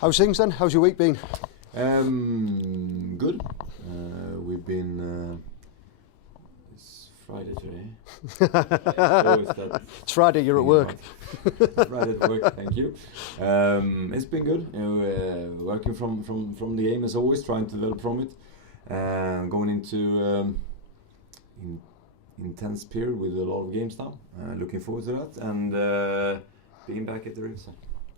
How's things then? How's your week been? Good. We've been. It's Friday today. It's Friday. You're at work. Friday at work. Thank you. It's been good. Working from the game as always, trying to develop from it. Going into intense period with a lot of games now. Looking forward to that and being back at the ringside.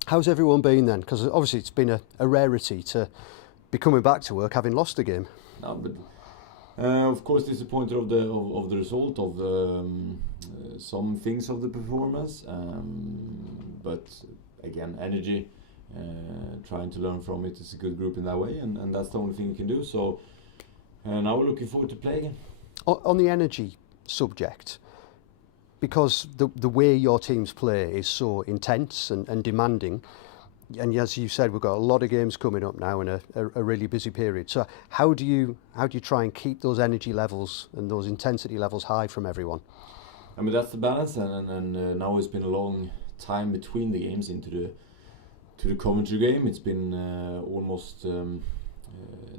How's everyone been then? Because obviously it's been a rarity to be coming back to work having lost a game. No, but of course disappointed of the result of some things of the performance. But again, energy. Trying to learn from it. It's a good group in that way, and that's the only thing you can do. So now we're looking forward to play again. On the energy subject, because the way your teams play is so intense and demanding, and as you said, we've got a lot of games coming up now in a really busy period. So how do you try and keep those energy levels and those intensity levels high from everyone? I mean, that's the balance, and now it's been a long time between the games into the Coventry game. It's been almost 9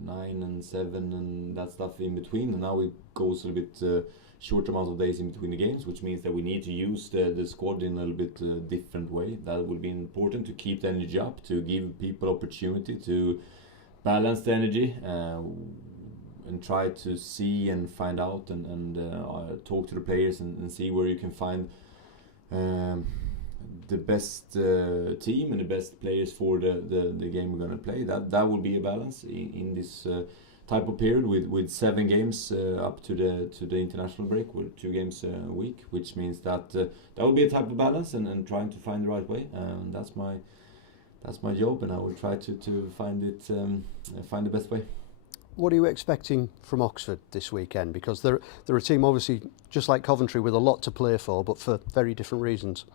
and 7 and that stuff in between, and now it goes a little bit short amount of days in between the games, which means that we need to use the squad in a little bit different way. That will be important to keep the energy up, to give people opportunity to balance the energy and try to see and find out and talk to the players and see where you can find the best team and the best players for the game we're going to play. That will be a balance in this type of period with 7 games up to the international break with 2 games a week, which means that will be a type of balance and trying to find the right way. That's my job, and I will try to find the best way. What are you expecting from Oxford this weekend? Because they're a team obviously just like Coventry with a lot to play for, but for very different reasons.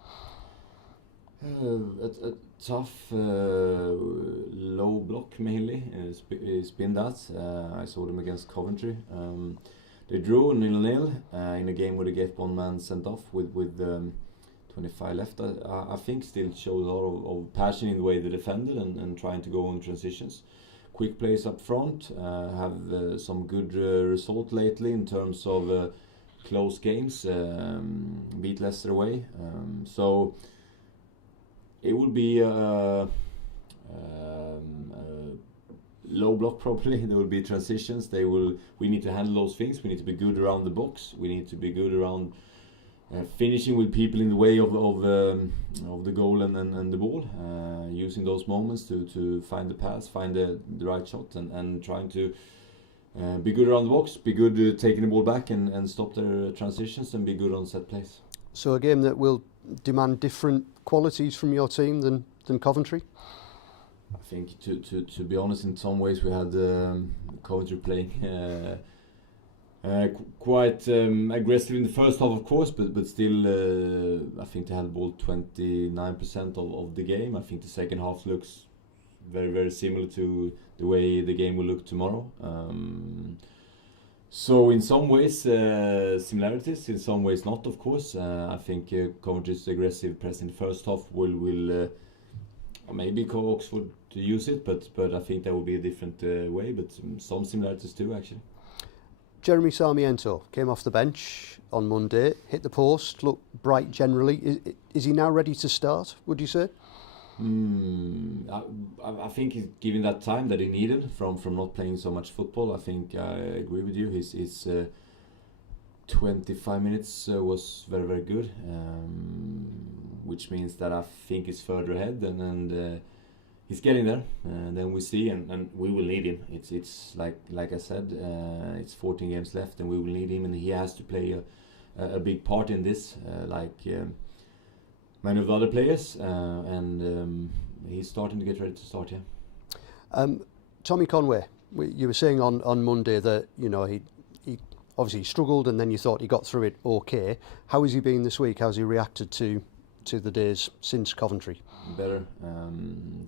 A tough low block mainly. It's been that. I saw them against Coventry. They drew 0-0 in a game where they get one man sent off with 25 left. I think still shows a lot of passion in the way they defended and trying to go on transitions. Quick plays up front. Have some good result lately in terms of close games. Beat Leicester away. So it will be a low block probably. There will be transitions. We need to handle those things. We need to be good around the box. We need to be good around finishing with people in the way of the goal and the ball. Using those moments to find the pass, find the right shot, and trying to be good around the box. Be good taking the ball back and stop their transitions, and be good on set plays. So a game that will demand different qualities from your team than Coventry? I think to be honest, in some ways we had Coventry playing quite aggressive in the first half, of course, but still I think they had the ball 29% of the game. I think the second half looks very, very similar to the way the game will look tomorrow. So in some ways similarities, in some ways not, of course. I think Coventry's aggressive press in the first half will maybe Oxford to use it, but I think that will be a different way, but some similarities too actually. Jeremy Sarmiento came off the bench on Monday, hit the post, looked bright generally. Is he now ready to start, would you say? I think he's given that time that he needed from not playing so much football. I think I agree with you. His 25 minutes was very, very good, which means that I think he's further ahead and he's getting there. Then we see, and we will need him. It's like I said, it's 14 games left, and we will need him, and he has to play a big part in this, many of the other players, and he's starting to get ready to start. Tommy Conway, you were saying on Monday that he obviously struggled, and then you thought he got through it okay. How has he been this week? How's he reacted to the days since Coventry? Better.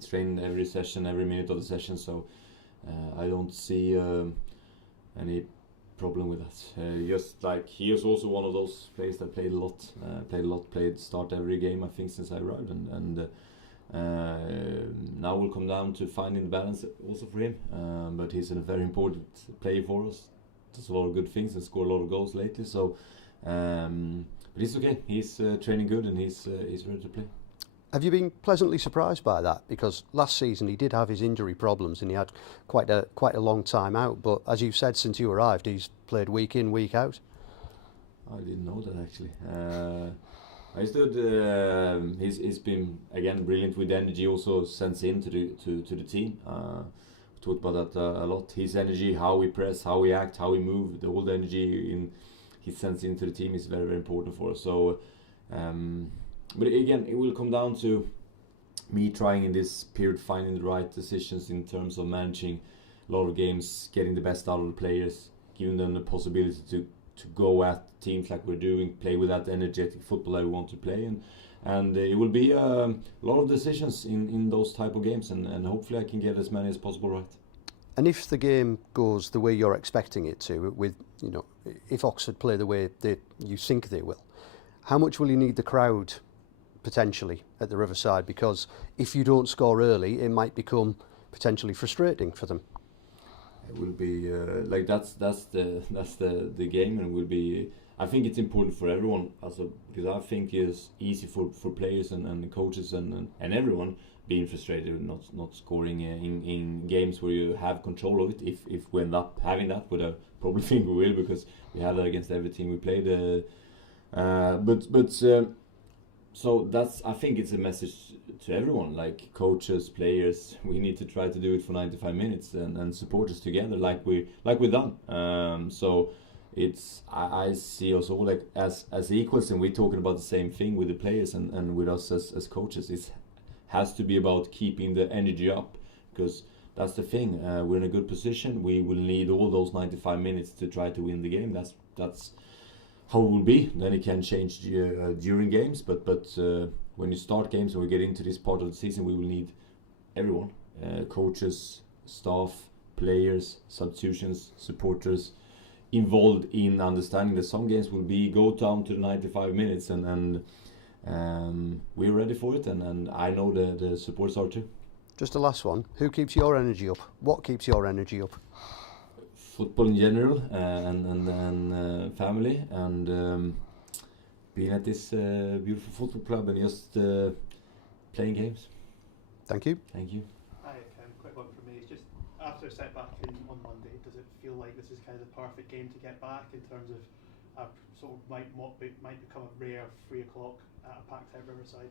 Trained every session, every minute of the session, so I don't see any problem with that. Just like he is also one of those players that played start every game I think since I arrived, and Now will come down to finding the balance also for him. But he's a very important player for us. Does a lot of good things and scored a lot of goals lately. So, but he's okay. He's training good and he's ready to play. Have you been pleasantly surprised by that? Because last season he did have his injury problems and he had quite a long time out. But as you've said, since you arrived, he's played week in, week out. I didn't know that actually. He's been again brilliant with energy. Also sends into the team. We talked about that a lot. His energy, how we press, how we act, how we move, the whole energy he sends into the team is very, very important for us. So. But again, it will come down to me trying in this period finding the right decisions in terms of managing a lot of games, getting the best out of the players, giving them the possibility to go at teams like we're doing, play with that energetic football that we want to play, and it will be a lot of decisions in those type of games, and hopefully I can get as many as possible right. And if the game goes the way you're expecting it to, with if Oxford play the way you think they will, how much will you need the crowd potentially at the Riverside? Because if you don't score early, it might become potentially frustrating for them. It will be like that's the game, and will be. I think it's important for everyone because I think it's easy for players and coaches and everyone being frustrated with not scoring in games where you have control of it. If we end up having that, which I probably think we will, because we have that against every team we played. So I think it's a message to everyone, like coaches, players. We need to try to do it for 95 minutes and support us together, like we've done. So I see us all like as equals, and we're talking about the same thing with the players and with us as coaches. It has to be about keeping the energy up, because that's the thing. We're in a good position. We will need all those 95 minutes to try to win the game. That's how it will be. Then it can change during games, but when you start games and we get into this part of the season, we will need everyone, coaches, staff, players, substitutions, supporters, involved in understanding that some games will go down to the 95 minutes, and we're ready for it, and I know the supporters are too. Just a last one. Who keeps your energy up? What keeps your energy up? Football in general, and family, and being at this beautiful football club and just playing games. Thank you. Thank you. Hi, quick one from me. It's just after a setback on Monday, does it feel like this is kind of the perfect game to get back in terms of sort of might become a rare 3 o'clock at a packed out Riverside?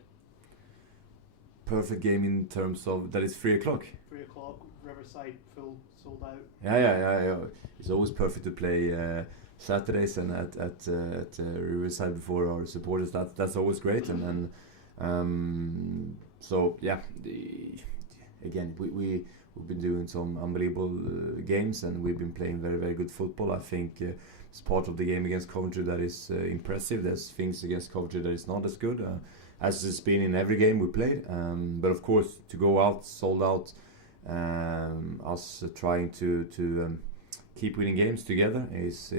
Perfect game in terms of that it's 3 o'clock. 3 o'clock, Riverside full, sold out. Yeah. It's always perfect to play Saturdays and at Riverside before our supporters. That's always great, and so yeah. Again, we've been doing some unbelievable games, and we've been playing very, very good football. I think it's part of the game against Coventry that is impressive. There's things against Coventry that is not as good. As it's been in every game we played, but of course to go out sold out, us trying to keep winning games together is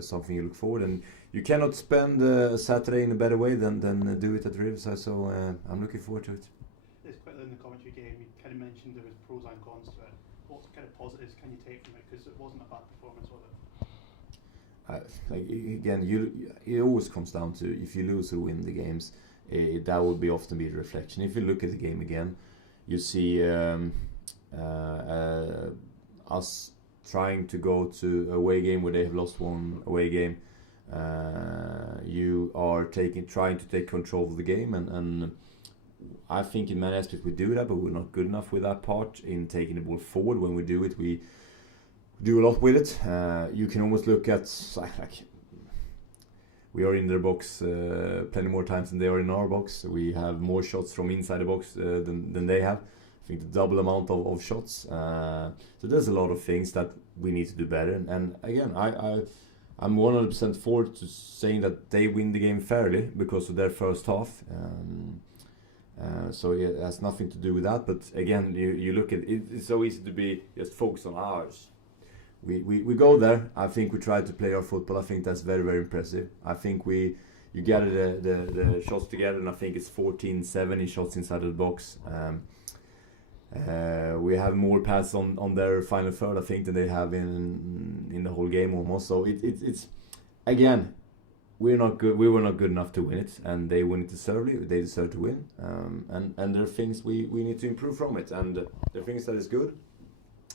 something you look forward, and you cannot spend a Saturday in a better way than do it at Riverside. So I'm looking forward to it. Just quickly in the commentary game, you kind of mentioned there was pros and cons to it. What kind of positives can you take from it? Because it wasn't a bad performance, was it? Again, it always comes down to if you lose or win the games. That would often be the reflection. If you look at the game again, you see us trying to go to a away game where they have lost one away game. You are trying to take control of the game, and I think in many aspects we do that, but we're not good enough with that part in taking the ball forward. When we do it, we do a lot with it. You can almost look at like. We are in their box plenty more times than they are in our box. We have more shots from inside the box than they have. I think the double amount of shots. So there's a lot of things that we need to do better. And again, I'm 100% forward to saying that they win the game fairly because of their first half. So it has nothing to do with that. But again, you look at it, it's so easy to be just focused on ours. We go there. I think we try to play our football. I think that's very, very impressive. I think you you gather the shots together, and I think it's 14-7 shots inside of the box. We have more passes on their final third, I think, than they have in the whole game almost. So it's again, we're not good. We were not good enough to win it, and they win it deservedly. They deserve to win, and there are things we need to improve from it, and there are things that is good.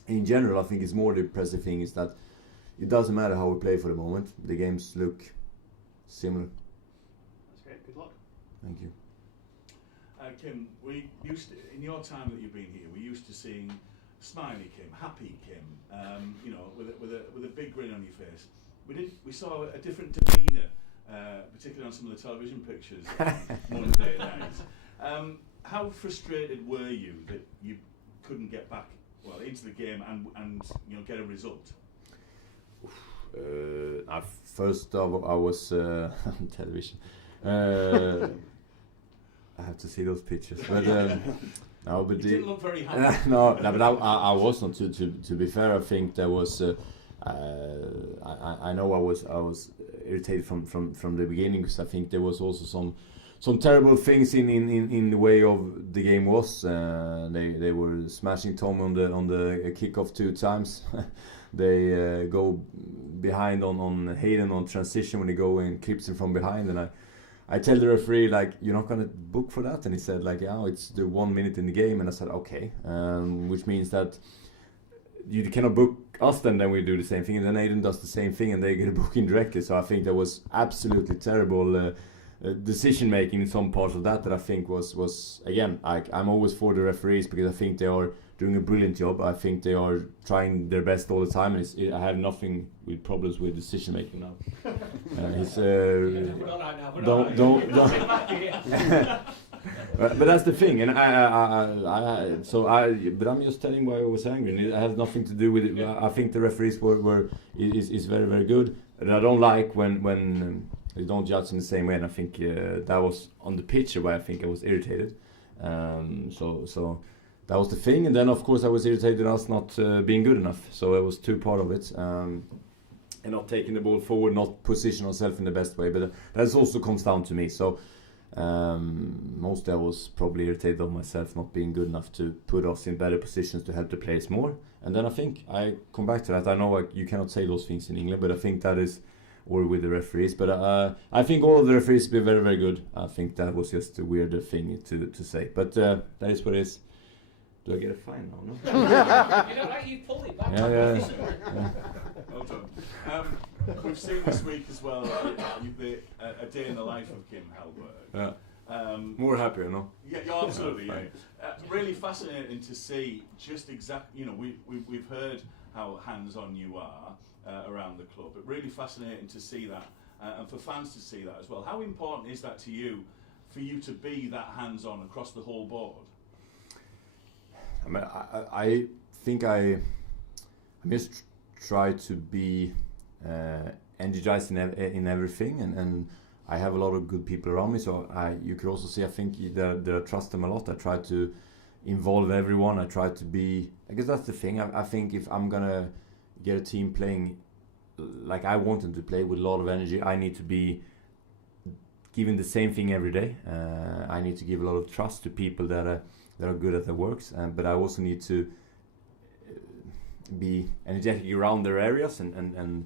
In general, I think it's more the impressive thing is that it doesn't matter how we play for the moment. The games look similar. That's great. Good luck. Thank you. Kim, we used to, in your time that you've been here, we used to seeing smiley Kim, happy Kim, you know, with a big grin on your face. We saw a different demeanour, particularly on some of the television pictures Monday night. How frustrated were you that you couldn't get back into the game and you know, get a result? First of I was on television. I have to see those pictures, but no, but you didn't look very happy. no, but I wasn't. To be fair, I think there was. I know I was irritated from the beginning, because I think there was also some terrible things in the way of the game was. They were smashing Tom on the kickoff 2 times. They go behind on Hayden on transition when they go and clips him from behind, and I tell the referee, like, you're not gonna book for that, and he said, like, yeah, it's the 1 minute in the game, and I said, okay, which means that you cannot book us, then we do the same thing, and then Aiden does the same thing, and they get a booking directly. So I think there was absolutely terrible decision making in some parts of that I think was again, I'm always for the referees, because I think they are doing a brilliant job. I think they are trying their best all the time, and I have nothing with problems with decision making now. Don't. But that's the thing, and but I'm just telling why I was angry. And it has nothing to do with it. I think the referees is very, very good. And I don't like when they don't judge in the same way. And I think that was on the pitch where I think I was irritated. So that was the thing. And then of course I was irritated at us not being good enough. So it was 2 part of it. And not taking the ball forward, not position ourselves in the best way. But that also comes down to me. So. Mostly I was probably irritated on myself not being good enough to put us in better positions to help the players more. And then I think I come back to that. I know you cannot say those things in England, but I think that is, or with the referees. But I think all of the referees have been very, very good. I think that was just a weird thing to say. But that is what it is. Do I get a fine now? No? You know, right? You pulled it back. Yeah. Well done. We've seen this week as well a day in the life of Kim Hellberg. Yeah. More happier, no? Yeah, absolutely. Yeah. Really fascinating to see just exactly. You know, we've heard how hands-on you are around the club, but really fascinating to see that, and for fans to see that as well. How important is that to you, for you to be that hands-on across the whole board? I mean, I think I just try to be energized in everything, and I have a lot of good people around me. So you could also see, I think that I trust them a lot. I try to involve everyone. I try to be. I guess that's the thing. I think if I'm gonna get a team playing like I want them to play with a lot of energy, I need to be giving the same thing every day. I need to give a lot of trust to people that are good at their works, but I also need to be energetic around their areas and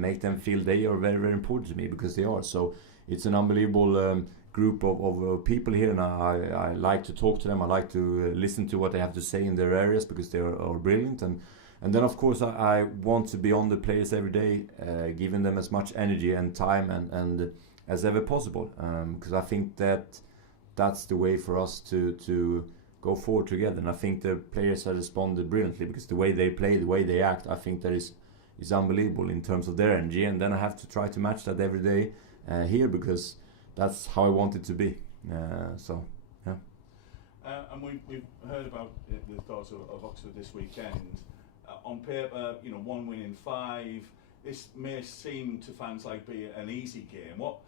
make them feel they are very, very important to me, because they are. So it's an unbelievable group of people here, and I like to talk to them. I like to listen to what they have to say in their areas, because they are brilliant. And then of course I want to be on the players every day, giving them as much energy and time and as ever possible, because I think that's the way for us to go forward together. And I think the players have responded brilliantly, because the way they play, the way they act, I think that is unbelievable in terms of their energy. And then I have to try to match that every day here, because that's how I want it to be. So yeah. And we've heard about the thoughts of Oxford this weekend. On paper, you know, 1 win in 5. This may seem to fans like be an easy game. What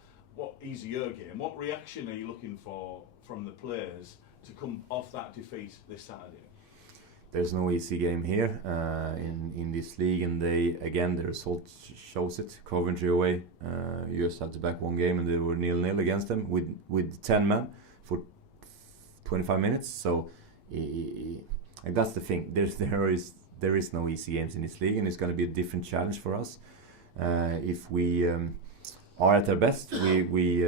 easier game? What reaction are you looking for from the players to come off that defeat this Saturday? there's no easy game here in this league, and the result shows it. Coventry away, you just have to back one game, and they were 0-0 against them with 10 men for 25 minutes. So and that's the thing. There is no easy games in this league, and it's going to be a different challenge for us if we are at our best. We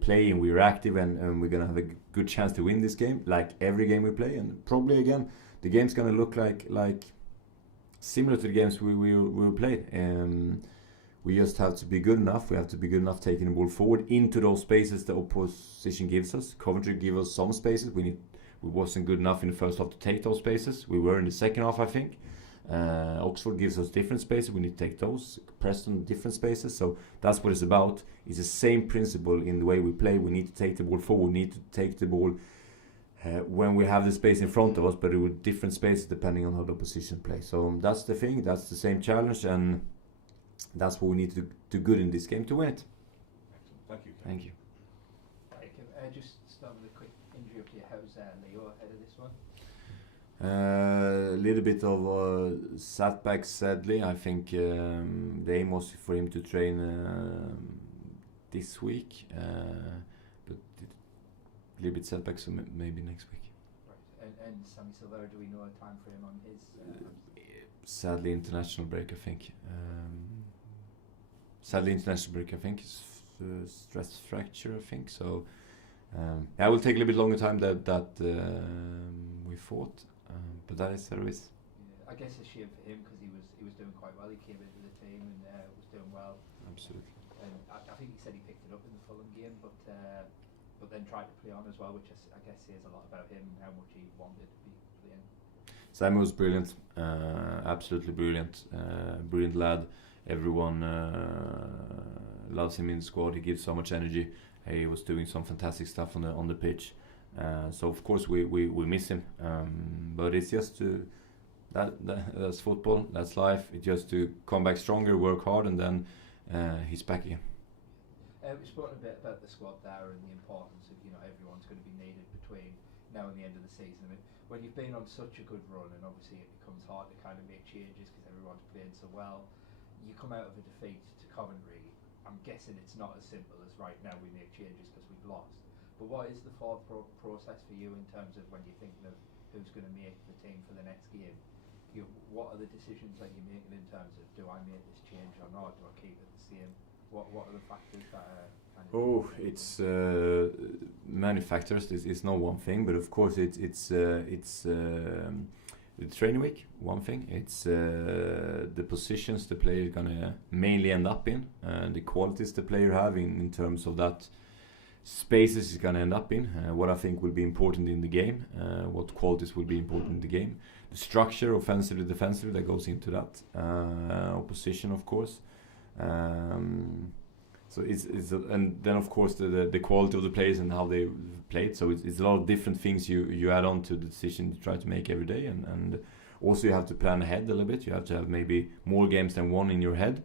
play and we're active, and we're going to have a good chance to win this game, like every game we play, and probably again. The game's gonna look like similar to the games we played. We just have to be good enough. We have to be good enough taking the ball forward into those spaces the opposition gives us. Coventry give us some spaces. We wasn't good enough in the first half to take those spaces. We were in the second half, I think. Oxford gives us different spaces. We need to take those. Preston different spaces. So that's what it's about. It's the same principle in the way we play. We need to take the ball forward. We need to take the ball. When we have the space in front of us, but with different spaces depending on how the opposition plays. So that's the thing, that's the same challenge, and that's what we need to do good in this game to win it. Thank you. Thank you. Just start with a quick injury up to your house, Leo, ahead of this one. A little bit of setback, sadly. I think the aim was for him to train this week, but a little bit setback, so maybe next week. Right. And Sammy Silvera, do we know a time frame on his? Sadly, international break, I think. Stress fracture, I think. So it will take a little bit longer time that we thought, but that is how it is. Yeah, I guess a shame for him because he was doing quite well. He came into the team and was doing well. Absolutely. And I think he said he picked it up in the Fulham game, but then tried to play on as well, which I guess says a lot about him and how much he wanted to be playing. Sam was brilliant, absolutely brilliant, brilliant lad. Everyone loves him in the squad. He gives so much energy. He was doing some fantastic stuff on the pitch. So of course we miss him, but it's just that's football, that's life. It's just to come back stronger, work hard, and then he's back again. We've spoken a bit about the squad there and the importance of everyone's going to be needed between now and the end of the season. I mean, when you've been on such a good run, and obviously it becomes hard to kind of make changes because everyone's playing so well, you come out of a defeat to Coventry. I'm guessing it's not as simple as right now we make changes because we've lost. But what is the thought process for you in terms of when you're thinking of who's going to make the team for the next game? What are the decisions that you're making in terms of, do I make this change or not? Do I keep it the same? What are the factors that are kind of... It's many factors. It's not one thing, but of course it's the training week, one thing. It's the positions the player is gonna mainly end up in, the qualities the player have in terms of that spaces is gonna end up in, what I think will be important in the game, what qualities will be important in the game, the structure, offensively, defensively, that goes into that, opposition, of course. So and then of course the quality of the players and how they played. So it's a lot of different things you add on to the decision you try to make every day, and also you have to plan ahead a little bit. You have to have maybe more games than one in your head,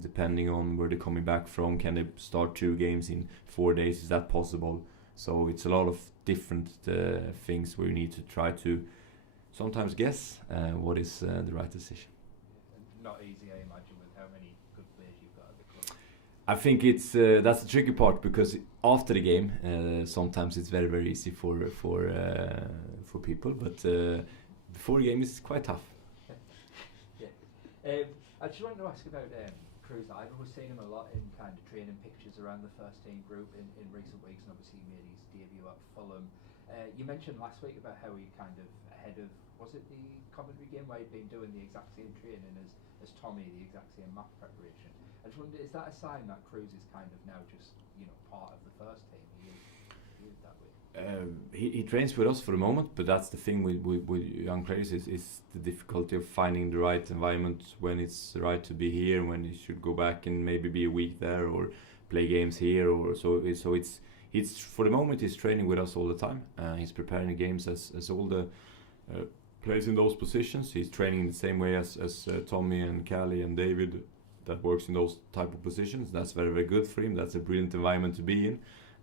depending on where they're coming back from. Can they start 2 games in 4 days? Is that possible? So it's a lot of different things where you need to try to sometimes guess what is the right decision. Not easy, I imagine, with how many good players you've got at the club. I think it's that's the tricky part, because after the game sometimes it's very, very easy for people, but before the game it's quite tough. Yeah. I just wanted to ask about Cruz. I've always seen him a lot in kind of training pictures around the first team group in recent weeks, and obviously he made his debut at Fulham. You mentioned last week about how he kind of ahead of, was it the Coventry game, where he'd been doing the exact same training as Tommy, the exact same map preparation. I just wondered, is that a sign that Cruz is kind of now just part of the first team? He is that way. He trains with us for the moment, but that's the thing with young players is the difficulty of finding the right environment, when it's right to be here, when he should go back and maybe be a week there or play games here, or so it's for the moment he's training with us all the time. He's preparing the games as all the players in those positions. He's training the same way as Tommy and Callie and David that works in those type of positions. That's very, very good for him. That's a brilliant environment to be in.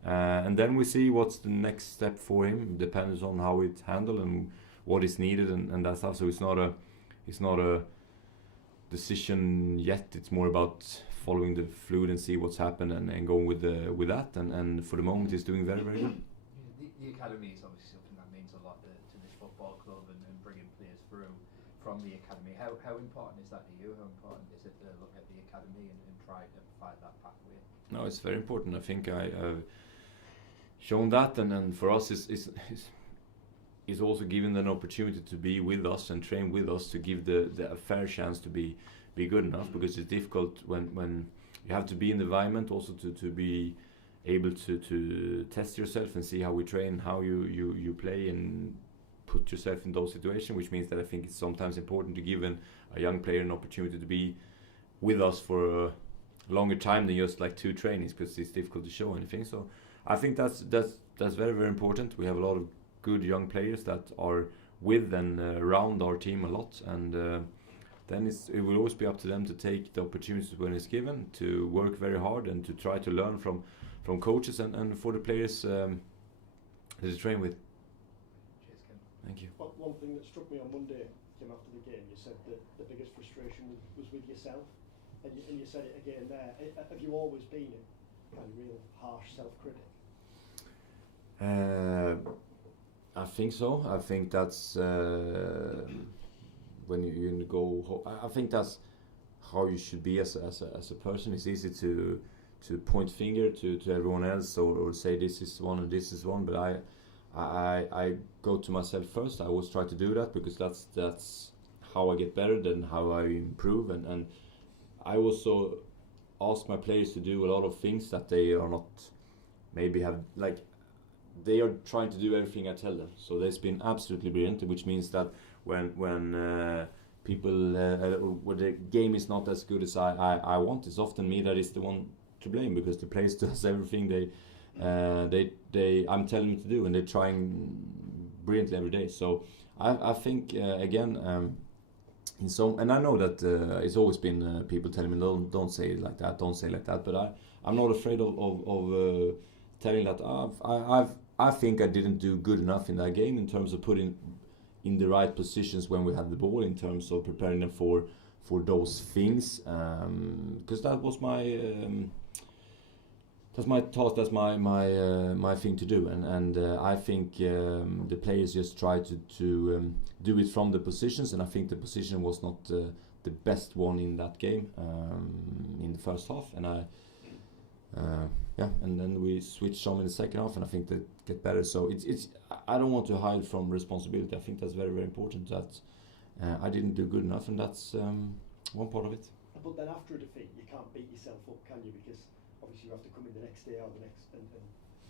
And then we see what's the next step for him. Depends on how it's handled and what is needed and that stuff. So it's not a decision yet. It's more about following the fluid and see what's happened and going with that. And for the moment, it's doing very, very good. The academy is obviously something that means a lot to this football club and bringing players through from the academy. How important is that to you? How important is it to look at the academy and try to find that pathway? No, it's very important. I think I've shown that, and for us, is also given an opportunity to be with us and train with us to give the a fair chance to be good enough, because it's difficult when you have to be in the environment also to be able to test yourself and see how we train, how you play and put yourself in those situations, which means that I think it's sometimes important to give a young player an opportunity to be with us for a longer time than just like 2 trainings, because it's difficult to show anything. So I think that's very, very important. We have a lot of good young players that are with and around our team a lot, and then it will always be up to them to take the opportunities when it's given, to work very hard and to try to learn from coaches and for the players that they train with. Cheers, Kim. Thank you. One thing that struck me on Monday, Kim, after the game, you said that the biggest frustration was with yourself, and you said it again there. Have you always been a kind of real harsh self-critic? I think so. I think that's when you go. I think that's how you should be as a person. It's easy to point finger to everyone else or say this is one and this is one. But I go to myself first. I always try to do that, because that's how I get better, than how I improve. And I also ask my players to do a lot of things that they are not maybe have like. They are trying to do everything I tell them, so they've been absolutely brilliant. Which means that when people when the game is not as good as I want, it's often me that is the one to blame, because the players does everything they I'm telling them to do, and they're trying brilliantly every day. So I think again in some, and I know that it's always been people telling me don't say it like that, don't say it like that, but I'm not afraid of telling that I think I didn't do good enough in that game in terms of putting in the right positions when we had the ball, in terms of preparing them for those things, because that was that's my task, that's my thing to do, and I think the players just try to do it from the positions, and I think the position was not the best one in that game in the first half, and and then we switched some in the second half, and I think they get better. So it's I don't want to hide from responsibility. I think that's very, very important, that I didn't do good enough, and that's one part of it. But then after a defeat, you can't beat yourself up, can you? Because obviously you have to come in the next day or the next and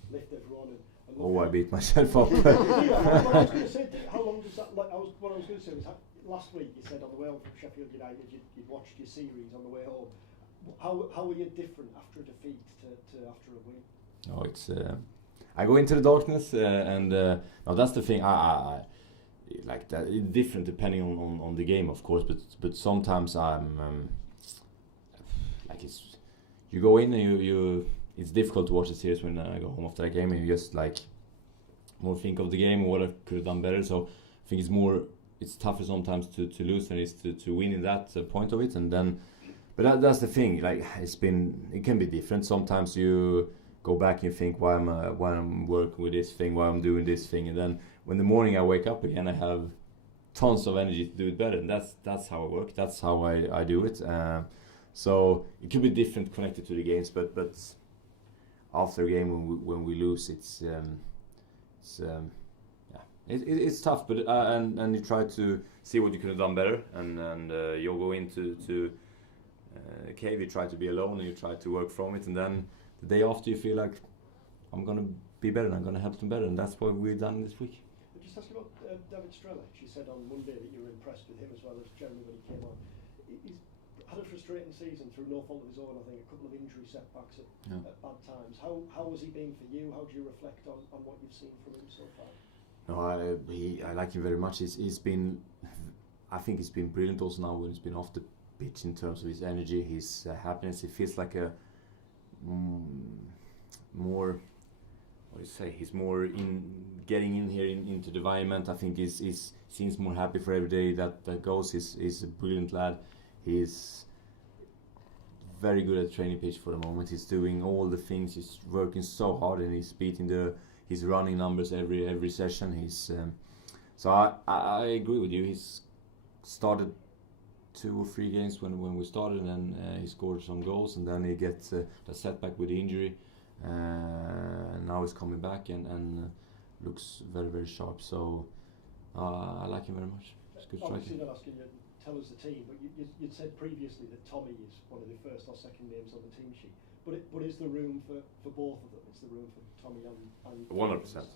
lift everyone and I beat myself up. What I was going to say, how long does that? What I was going to say was, last week you said on the way home from Sheffield United you'd watched your series on the way home. How are you different after a defeat to after a win? Oh, it's I go into the darkness, and no, that's the thing. I like that. It's different depending on the game, of course. But sometimes I'm like you go in and you it's difficult to watch the series when I go home after that game, and you just like more think of the game and what I could have done better. So I think it's tougher sometimes to lose than it is to win in that point of it, and then. But that's the thing. Like it can be different. Sometimes you go back and you think why I'm working with this thing, why I'm doing this thing, and then when the morning I wake up again, I have tons of energy to do it better. And that's how I work. That's how I do it. So it could be different connected to the games, but after a game when we lose, it's tough. But and you try to see what you could have done better, and you'll go into. Cave, you try to be alone and you try to work from it, and then the day after you feel like I'm going to be better and I'm going to help them better, and that's what we've done this week. I'll just ask you about David Strelic. You said on Monday that you were impressed with him as well as Jeremy when he came on. He's had a frustrating season through no fault of his own, I think, a couple of injury setbacks at bad times. How has he been for you? How do you reflect on what you've seen from him so far? No, I like him very much. He's been, I think he's been brilliant also now when he's been off the pitch in terms of his energy, his happiness. It feels like a more what do you say? He's more in getting in here into the environment. I think he's seems more happy for every day that goes. He's a brilliant lad. He's very good at training pitch for the moment. He's doing all the things. He's working so hard, and he's beating his running numbers every session. So I agree with you. He's started 2 or 3 games when we started, and he scored some goals, and then he gets the setback with the injury, and now he's coming back and looks very sharp. So I like him very much. It's good Obviously, striking. not asking you to tell us the team, but you'd said previously that Tommy is one of the first or second names on the team sheet. But is there room for both of them? Is there room for Tommy and 100%.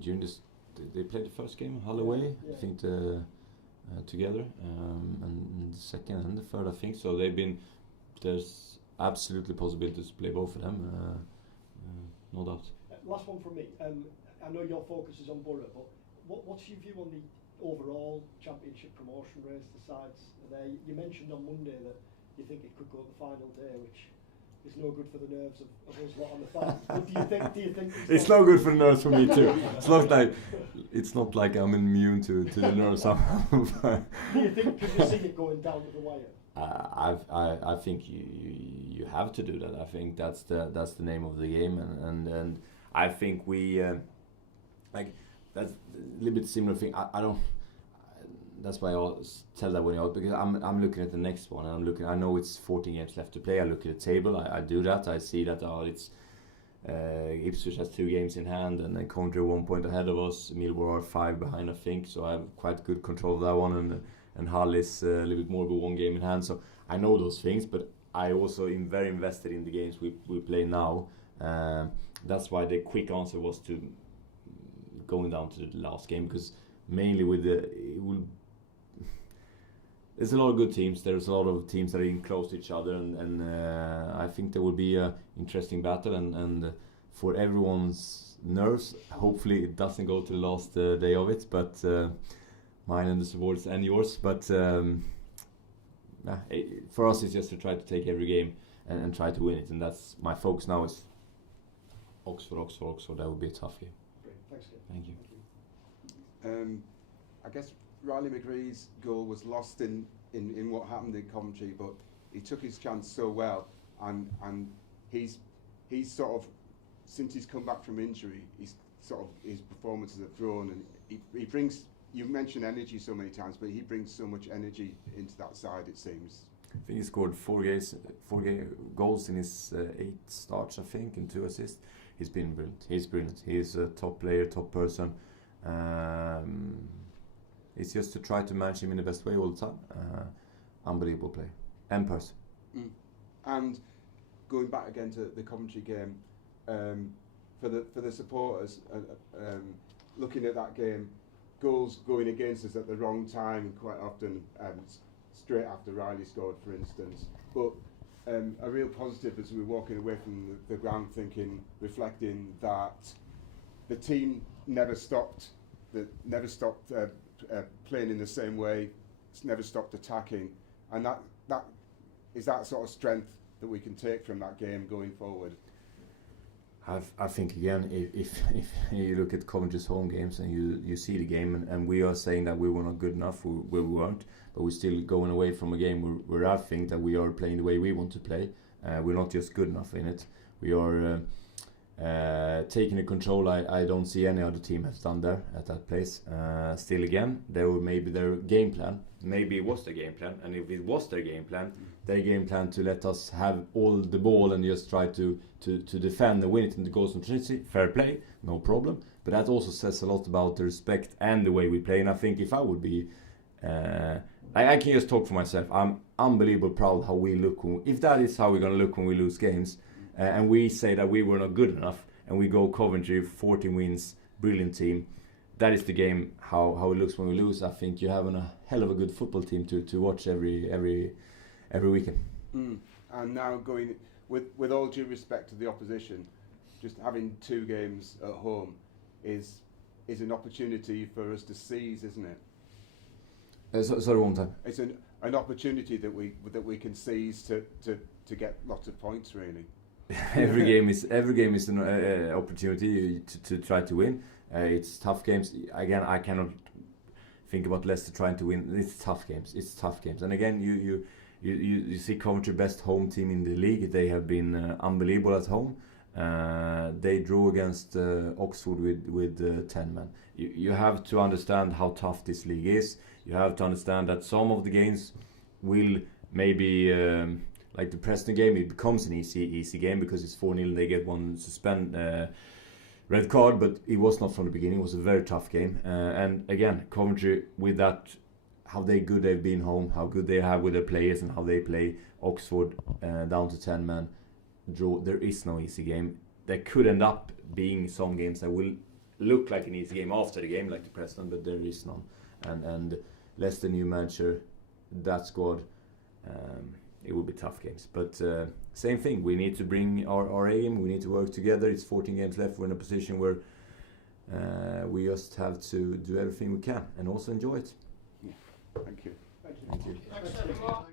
During this, they played the first game Hull away, Yeah. I think together, and the second and the third, I think. So there's absolutely possibilities to play both of them, no doubt. Last one from me. I know your focus is on Borough, but what's your view on the overall championship promotion race? The sides are there. You mentioned on Monday that you think it could go to the final day, which is no good for the nerves of us lot on the fans. But do you think It's no good for the nerves for me too. It's not like I'm immune to the nerves. Do you think could you see it going down to the wire? I think you have to do that. I think that's the name of the game, and I think we like that's a little bit similar thing. I don't. That's why I tell that when you're out, because I'm looking at the next one, and I know it's 14 games left to play. I look at the table. I do that. I see that it's Ipswich has 2 games in hand, and then Coventry 1 point ahead of us. Middlesbrough are 5 behind, I think. So I have quite good control of that one, and Hull is a little bit more of a 1 game in hand. So I know those things, but I also am very invested in the games we play now. That's why the quick answer was to going down to the last game, because mainly there's a lot of good teams. There's a lot of teams that are in close to each other, and I think there will be an interesting battle. And for everyone's nerves, hopefully it doesn't go to the last day of it. But mine and the supporters and yours. But for us, it's just to try to take every game and try to win it. And that's my focus now is Oxford. That would be a tough game. Great. Thanks, Kim. Thank you. I guess Riley McGree's goal was lost in what happened in Coventry, but he took his chance so well, and he's sort of, since he's come back from injury, his performances have grown, and he brings, you mentioned energy so many times, but he brings so much energy into that side, it seems. I think he scored 4 goals in his 8 starts, I think, and 2 assists. He's been brilliant. He's a top player, top person. It's just to try to manage him in the best way all the time. Unbelievable player and person. And going back again to the Coventry game, for the supporters, looking at that game, goals going against us at the wrong time quite often, straight after Riley scored, for instance. But a real positive as we were walking away from the ground, reflecting that the team never stopped playing in the same way, never stopped attacking, and that is that sort of strength that we can take from that game going forward. I think again, if you look at Coventry's home games and you see the game, and we are saying that we were not good enough, we weren't, but we're still going away from a game where I think that we are playing the way we want to play. We're not just good enough in it. We are taking the control. I don't see any other team has done there at that place. Still again, maybe their game plan. Maybe it was their game plan, and if it was their game plan to let us have all the ball and just try to defend and win it in the goals and opportunity. Fair play, no problem. But that also says a lot about the respect and the way we play. And I think if I would be, I can just talk for myself. I'm unbelievably proud how we look. If that is how we're gonna look when we lose games. And we say that we were not good enough, and we go Coventry 14 wins, brilliant team. That is the game. How it looks when we lose. I think you have a hell of a good football team to watch every weekend. And now going with all due respect to the opposition, just having 2 games at home is an opportunity for us to seize, isn't it? Sorry, one time. It's an opportunity that we can seize to get lots of points, really. every game is an opportunity to try to win. It's tough games. Again, I cannot think about Leicester trying to win. It's tough games. And again, you see Coventry, best home team in the league. They have been unbelievable at home. They drew against Oxford with 10 men. You have to understand how tough this league is. You have to understand that some of the games will maybe, like the Preston game, it becomes an easy game because it's 4-0. They get one red card, but it was not from the beginning. It was a very tough game. And again, Coventry, with that, how good they've been home, how good they have with their players, and how they play Oxford down to 10 men. Draw. There is no easy game. There could end up being some games that will look like an easy game after the game, like the Preston, but there is none. And Leicester, new manager, that squad, it will be tough games. But same thing, we need to bring our aim, we need to work together. It's 14 games left. We're in a position where we just have to do everything we can and also enjoy it. Thank you. Thank you. Thank you. Thanks, everyone.